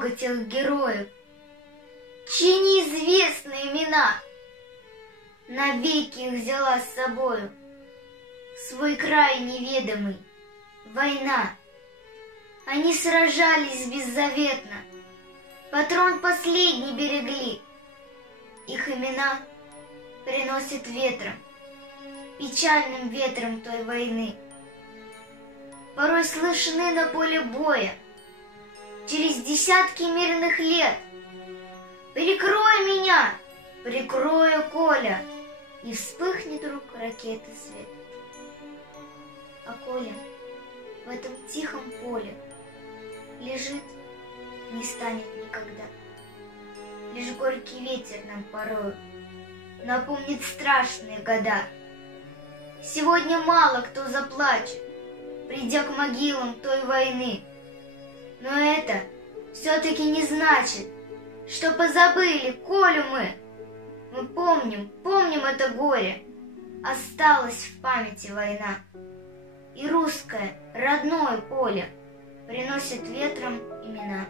много тех героев, чьи неизвестны имена. Навеки их взяла с собою в свой край неведомый война. Они сражались беззаветно, патрон последний берегли. Их имена приносят ветром, печальным ветром той войны. Порой слышны на поле боя через десятки мирных лет. Прикрой меня, прикрою, Коля, и вспыхнет вдруг ракеты свет. А Коля в этом тихом поле лежит, не станет никогда. Лишь горький ветер нам порою напомнит страшные года. Сегодня мало кто заплачет, придя к могилам той войны. Но это все-таки не значит, что позабыли Колю мы. Мы помним это горе. Осталась в памяти война. И русское, родное поле приносит ветром имена.